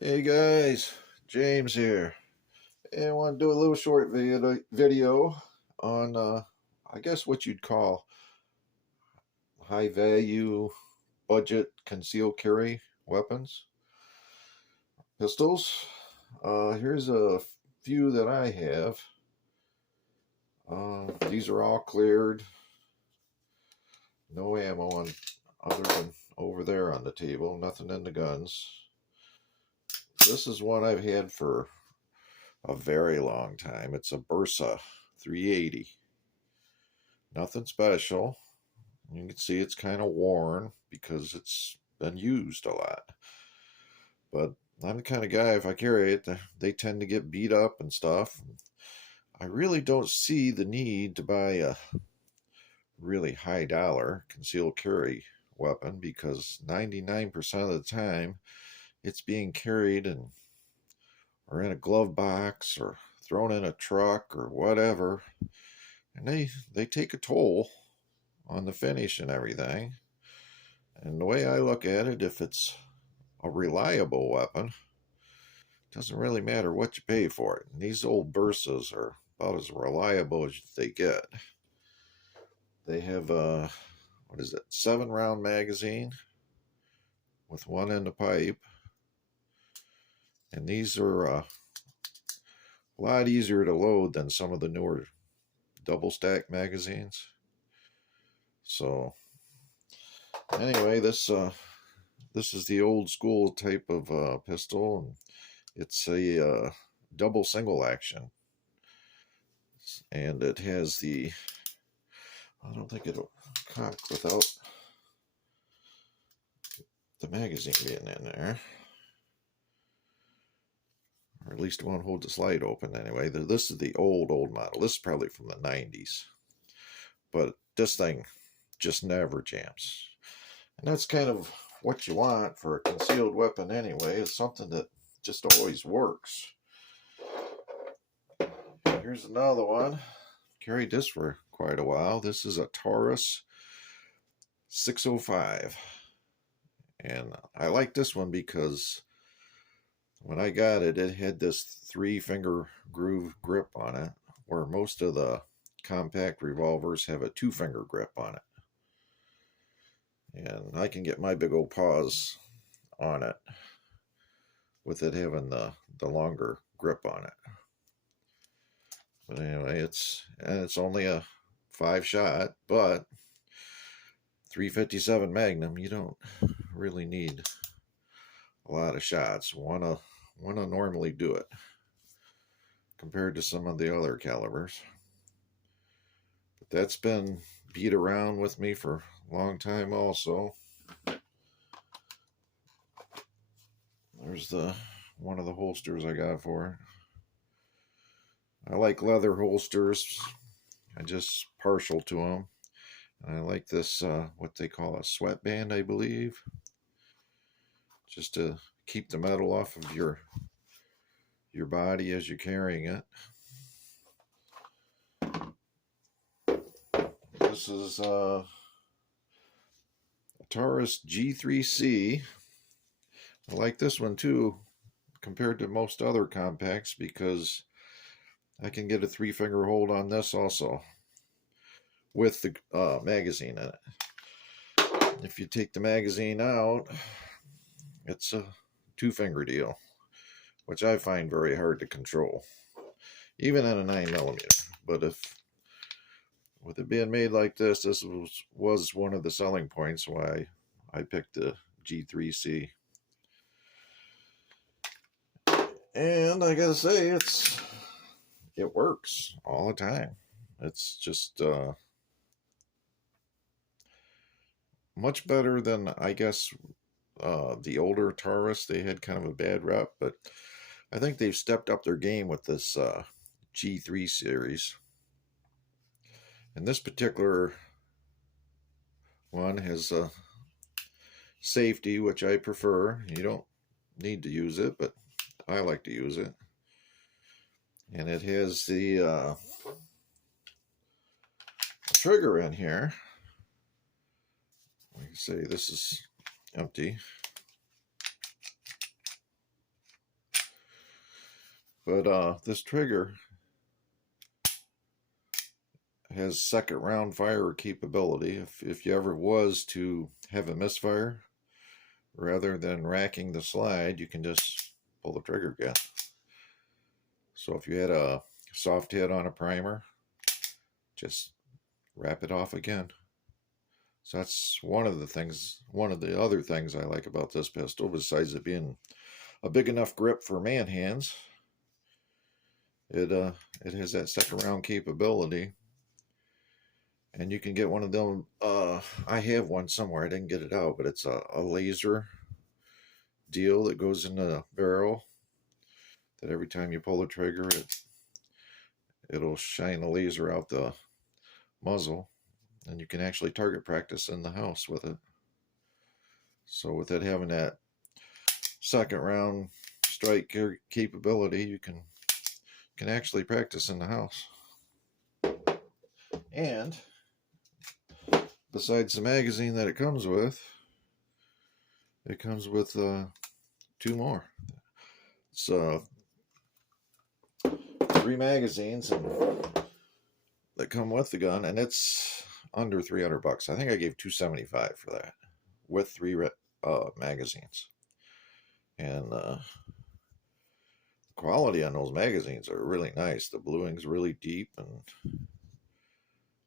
Hey guys, James here. And I want to do a little short video on, I guess what you'd call high value budget concealed carry weapons, pistols. Here's a few that I have. These are all cleared. No ammo on other than over there on the table. Nothing in the guns. This is one I've had for a very long time. It's a Bersa 380. Nothing special. You can see it's kind of worn because it's been used a lot. But I'm the kind of guy, if I carry it, they tend to get beat up and stuff. I really don't see the need to buy a really high dollar concealed carry weapon because 99% of the time it's being carried or in a glove box or thrown in a truck or whatever. And they take a toll on the finish and everything. And the way I look at it, if it's a reliable weapon, it doesn't really matter what you pay for it. And these old Bersas are about as reliable as they get. They have a, 7-round magazine with one in the pipe. And these are a lot easier to load than some of the newer double stack magazines. So anyway, this is the old school type of pistol, and it's a double single action, and it has the, I don't think it'll cock without the magazine being in there, or at least it won't hold the slide open anyway. This is the old model. This is probably from the 90s, but this thing just never jams. And that's kind of what you want for a concealed weapon anyway, is something that just always works. Here's another one. Carried this for quite a while. This is a Taurus 605. And I like this one because when I got it, it had this 3-finger groove grip on it, where most of the compact revolvers have a 2-finger grip on it. And I can get my big old paws on it with it having the longer grip on it. But anyway, it's only a 5-shot, but 357 Magnum, you don't really need a lot of shots. Wanna normally do it compared to some of the other calibers. But that's been beat around with me for a long time also. There's one of the holsters I got for it. I like leather holsters. I'm just partial to them. And I like this, what they call a sweatband, I believe. Just to keep the metal off of your body as you're carrying it. This is a Taurus G3C. I like this one too compared to most other compacts because I can get a 3-finger hold on this also with the magazine in it. If you take the magazine out, it's a 2-finger deal, which I find very hard to control, even at a 9mm. But with it being made like this was one of the selling points why I picked the G3C. And I gotta say, it works all the time. It's just much better than, I guess, the older Taurus. They had kind of a bad rep, but I think they've stepped up their game with this G3 series. And this particular one has safety, which I prefer. You don't need to use it, but I like to use it. And it has the trigger in here. Like I say, this is empty. But this trigger has second round fire capability. If you ever was to have a misfire, rather than racking the slide, you can just pull the trigger again. So if you had a soft hit on a primer, just wrap it off again. So that's one of the other things I like about this pistol, besides it being a big enough grip for man hands. It has that second round capability. And you can get one of them. I have one somewhere. I didn't get it out, but it's a laser deal that goes in the barrel. That every time you pull the trigger, it'll shine a laser out the muzzle, and you can actually target practice in the house with it. So with it having that second round strike capability, you can actually practice in the house. And besides the magazine that it comes with two more. It's 3 magazines that come with the gun, and it's under $300. I think I gave $275 for that with 3 magazines. And the quality on those magazines are really nice. The bluing's really deep, and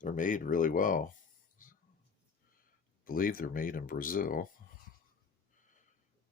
they're made really well. I believe they're made in Brazil.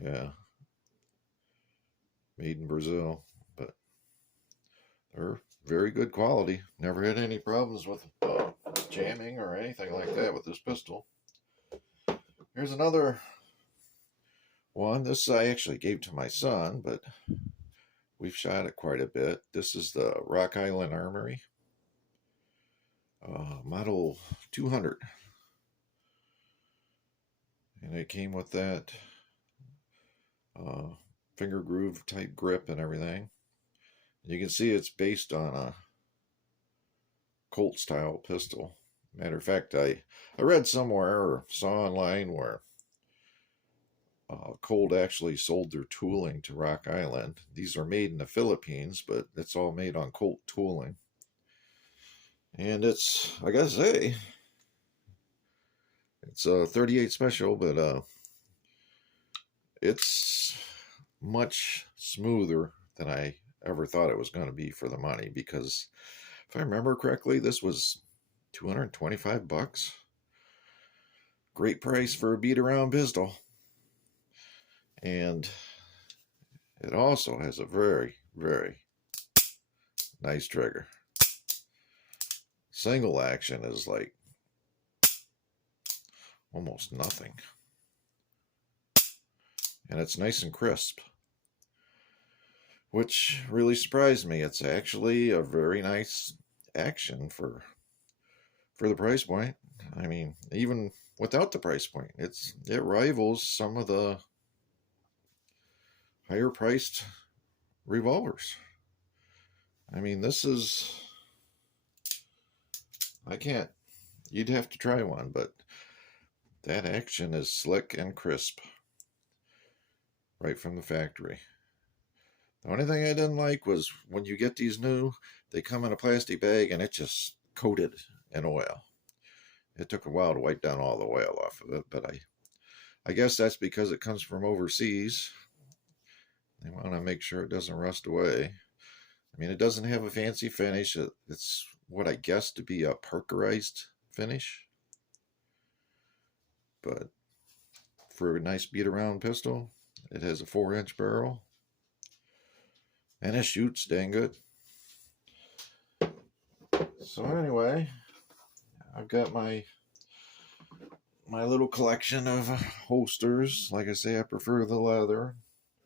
Yeah, made in Brazil, but they're very good quality. Never had any problems with jamming or anything like that with this pistol. Here's another one. This I actually gave to my son, but we've shot it quite a bit. This is the Rock Island Armory model 200, and it came with that finger groove type grip and everything. You can see it's based on a Colt style pistol. Matter of fact, I read somewhere or saw online where Colt actually sold their tooling to Rock Island. These are made in the Philippines, but it's all made on Colt tooling. And it's, I gotta say, it's a 38 special, but it's much smoother than I ever thought it was going to be for the money, because if I remember correctly, this was $225. Great price for a beat around pistol. And it also has a very, very nice trigger. Single action is like almost nothing. And it's nice and crisp, which really surprised me. It's actually a very nice action for the price point. I mean, even without the price point, it rivals some of the higher priced revolvers. I mean, this is, you'd have to try one, but that action is slick and crisp right from the factory. The only thing I didn't like was when you get these new, they come in a plastic bag and it's just coated in oil. It took a while to wipe down all the oil off of it, but I guess that's because it comes from overseas. They want to make sure it doesn't rust away. I mean, it doesn't have a fancy finish. It's what I guess to be a Parkerized finish. But for a nice beat around pistol, it has a 4-inch barrel. And it shoots dang good. So anyway, I've got my little collection of holsters. Like I say, I prefer the leather,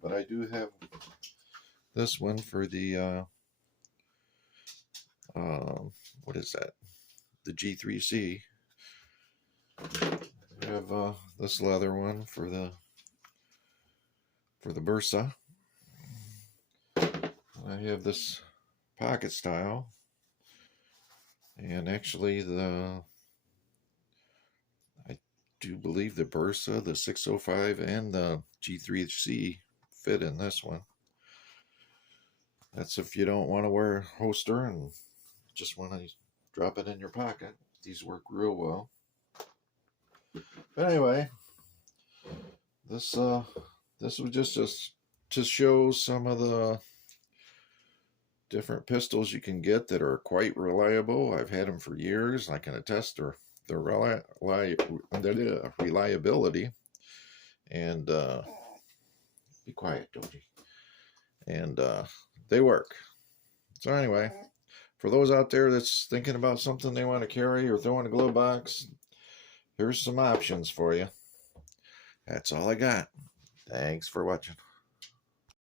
but I do have this one for the what is that? The G3C. I have this leather one for the Bersa. I have this pocket style, and actually I do believe the Bersa, the 605, and the G3C fit in this one. That's if you don't want to wear a holster and just want to drop it in your pocket. These work real well. But anyway, this was just to show some of the different pistols you can get that are quite reliable. I've had them for years. I can attest to their reliability. And be quiet, Doji. And they work. So anyway, for those out there that's thinking about something they want to carry or throw in a glove box, here's some options for you. That's all I got. Thanks for watching.